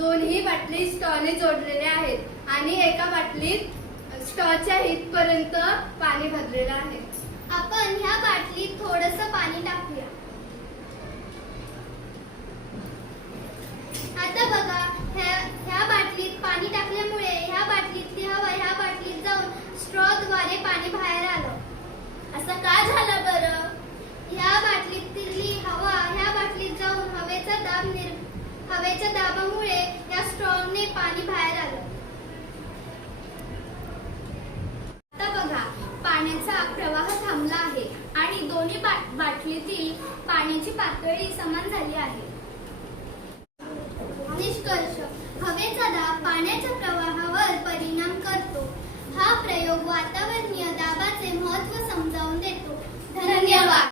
दोन्ही बाटली स्टॉने जोडलेल्या आहेत आणि एका बाटलीत स्टॉच्या इथपर्यंत पाणी भरलेलं आहे. आपण ह्या बाटलीत थोडस पाणी टाकूया आता बघा ह्या ह्या बाटलीत पाणी टाकल्यामुळे ह्या बाटलीतली हवा ह्या बाटलीत जाऊन स्ट्रॉद्वारे पाणी बाहेर आलं असं का झालं बरं ह्या बाटलीतली हवा ह्या बाटलीत जाऊन हवेचा दाब निर हवेच्या दाबामुळे या स्ट्रॉंगने पाणी बाहेर आलं. आता बघा पाण्याचा प्रवाह थांबला आहे आणि दोन्ही बाटलीतील पाण्याची पातळी समान झाली आहे. निष्कर्ष हवेचा दाब पाण्याच्या प्रवाहावर परिणाम करतो. हा प्रयोग वातावरणीय दाबाचे महत्त्व वातावरण